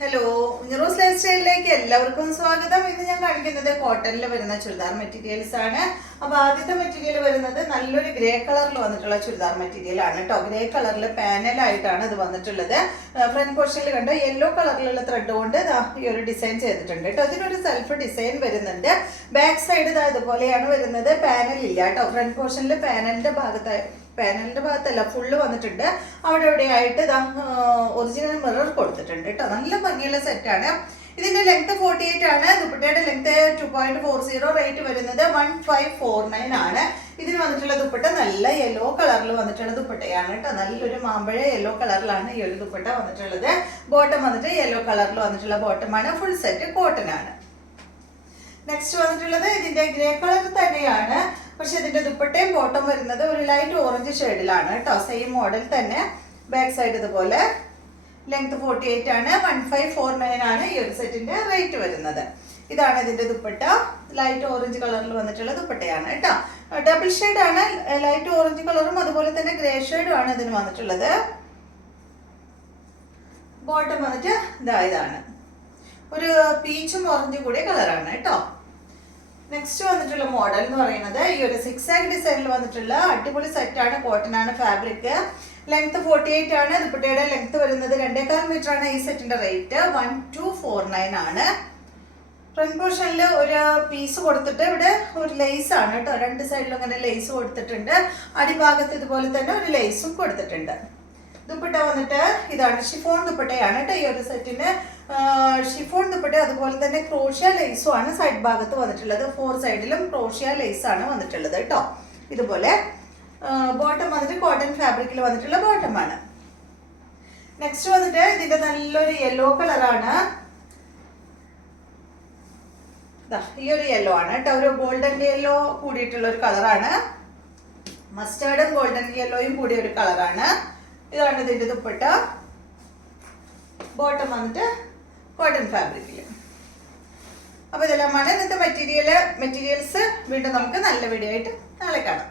Hello, ഉഞ്ഞറോസ് life സ്റ്റൈലിലേക്ക് എല്ലാവർക്കും സ്വാഗതം. ഇന്ന് ഞാൻ കാണിക്കുന്നത് കോട്ടണിൽ വരുന്ന ചുരിദാർ മെറ്റീരിയൽസ് ആണ്. അപ്പോൾ ആദ്യത്തെ മെറ്റീരിയൽ വരുന്നത് നല്ലൊരു ഗ്രേ കളറിൽ വന്നിട്ടുള്ള ചുരിദാർ മെറ്റീരിയൽ ആണ് കേട്ടോ. ഗ്രേ കളറിൽ പാനലായിട്ടാണ് ഇത് വന്നിട്ടുള്ളത്. ഫ്രണ്ട് പോർഷനിൽ കണ്ട യെല്ലോ കളറിലുള്ള ത്രെഡ് കൊണ്ട് ഈ ഒരു ഡിസൈൻ ചെയ്തിട്ടുണ്ട് കേട്ടോ. ഇതിനൊരു സെൽഫ് ഡിസൈൻ വരുന്നുണ്ട്. ബാക്ക് സൈഡ് ഇതുപോലെയാണ് വരുന്നത്. പാനൽ ഇല്ല കേട്ടോ. ഫ്രണ്ട് പോർഷനിൽ പാനലിന്റെ ഭാഗത്തല്ല ഫുള്ള് വന്നിട്ടുണ്ട്. അവിടെ എവിടെയായിട്ട് ഒറിജിനൽ മിറർ കൊടുത്തിട്ടുണ്ട് കേട്ടോ. നല്ല ഭംഗിയുള്ള സെറ്റാണ്. ഇതിന്റെ ലെങ്ത് 48 ആണ്. ദുപ്പട്ടയുടെ ലെങ്ത് 2.40. റേറ്റ് വരുന്നത് 1549 ആണ്. ഇതിന് വന്നിട്ടുള്ള ദുപ്പട്ട നല്ല യെല്ലോ കളറിൽ വന്നിട്ടുള്ള ദുപ്പട്ടയാണ് കേട്ടോ. നല്ലൊരു മാമ്പഴ യെല്ലോ കളറിലാണ് ഈ ഒരു ദുപ്പട്ട വന്നിട്ടുള്ളത്. ബോട്ടം വന്നിട്ട് യെല്ലോ കളറിൽ വന്നിട്ടുള്ള ബോട്ടമാണ്. ഫുൾ സെറ്റ് കോട്ടൺ ആണ്. നെക്സ്റ്റ് വന്നിട്ടുള്ളത് ഇതിന്റെ ഗ്രേ കളർ തന്നെയാണ്. പക്ഷെ ഇതിന്റെ ദുപ്പട്ടയും ബോട്ടം വരുന്നത് ഒരു ലൈറ്റ് ഓറഞ്ച് ഷെയ്ഡിലാണ് കേട്ടോ. സെയിം മോഡൽ തന്നെ. ബാക്ക് സൈഡ് ഇതുപോലെ. ലെങ്ത് 48 ആണ്. 1549 ആണ് ഈ ഒരു സെറ്റിന്റെ റേറ്റ് വരുന്നത്. ഇതാണ് ഇതിന്റെ ദുപ്പട്ട. ലൈറ്റ് ഓറഞ്ച് കളറിൽ വന്നിട്ടുള്ള ദുപ്പട്ടയാണ് കേട്ടോ. ഡബിൾ ഷെയ്ഡ് ആണ്. ലൈറ്റ് ഓറഞ്ച് കളറും അതുപോലെ തന്നെ ഗ്രേ ഷെയ്ഡും ആണ് ഇതിന് വന്നിട്ടുള്ളത്. ബോട്ടം വന്നിട്ട് ഇതാണ് ഒരു പീച്ചും ഓറഞ്ചും കൂടിയ കളറാണ് കേട്ടോ. നെക്സ്റ്റ് വന്നിട്ടുള്ള മോഡൽ എന്ന് പറയുന്നത് ഈ ഒരു 6 ഡിസൈനിൽ വന്നിട്ടുള്ള അടിപൊളി സെറ്റാണ്. കോട്ടൺ ആണ് ഫാബ്രിക്. ലെങ്ത് 48 ആണ്. ദുപ്പട്ടയുടെ ലെങ്ത് വരുന്നത് 2.25 മീറ്റർ ആണ്. ഈ സെറ്റിന്റെ റേറ്റ് 1249 ആണ്. ഫ്രണ്ട് പോർഷനിൽ ഒരു പീസ് കൊടുത്തിട്ട് ഇവിടെ ഒരു ലേസ് ആണ് കേട്ടോ. രണ്ട് സൈഡിലും അങ്ങനെ ലേസ് കൊടുത്തിട്ടുണ്ട്. അടിഭാഗത്ത് ഇതുപോലെ തന്നെ ഒരു ലേസും കൊടുത്തിട്ടുണ്ട്. ദുപ്പട്ട വന്നിട്ട് ഇതാണ് ഷിഫോൺ ദുപ്പട്ടയാണ് കേട്ടോ. ഈ ഒരു സെറ്റിന് ഷിഫോൺ ദുപ്പട്ട അതുപോലെ തന്നെ ക്രോഷ്യ ലേസും ആണ് സൈഡ് ഭാഗത്ത് വന്നിട്ടുള്ളത്. 4 സൈഡിലും ക്രോഷ്യ ലേസ് ആണ് വന്നിട്ടുള്ളത് കേട്ടോ. ഇതുപോലെ ബോട്ടം വന്നിട്ട് കോട്ടൺ ഫാബ്രിക്കിൽ വന്നിട്ടുള്ള ബോട്ടമാണ്. നെക്സ്റ്റ് വന്നിട്ട് ഇതിന്റെ നല്ലൊരു യെല്ലോ കളറാണ്. ഈ ഒരു യെല്ലോ ആണ് കേട്ടോ. ഒരു ഗോൾഡൻ യെല്ലോ കൂടിയിട്ടുള്ള ഒരു കളറാണ്. മസ്റ്റാർഡും ഗോൾഡൻ യെല്ലോയും കൂടിയ ഒരു കളറാണ്. ഇതാണ് ഇതിന്റെ ദുപ്പട്ട. ബോട്ടം വന്നിട്ട് കോട്ടൺ ഫാബ്രിക്കിൽ. അപ്പോൾ ഇതെല്ലാമാണ് ഇന്നത്തെ മെറ്റീരിയൽസ്. വീണ്ടും നമുക്ക് നല്ല വീഡിയോ ആയിട്ട് നാളെ കാണാം.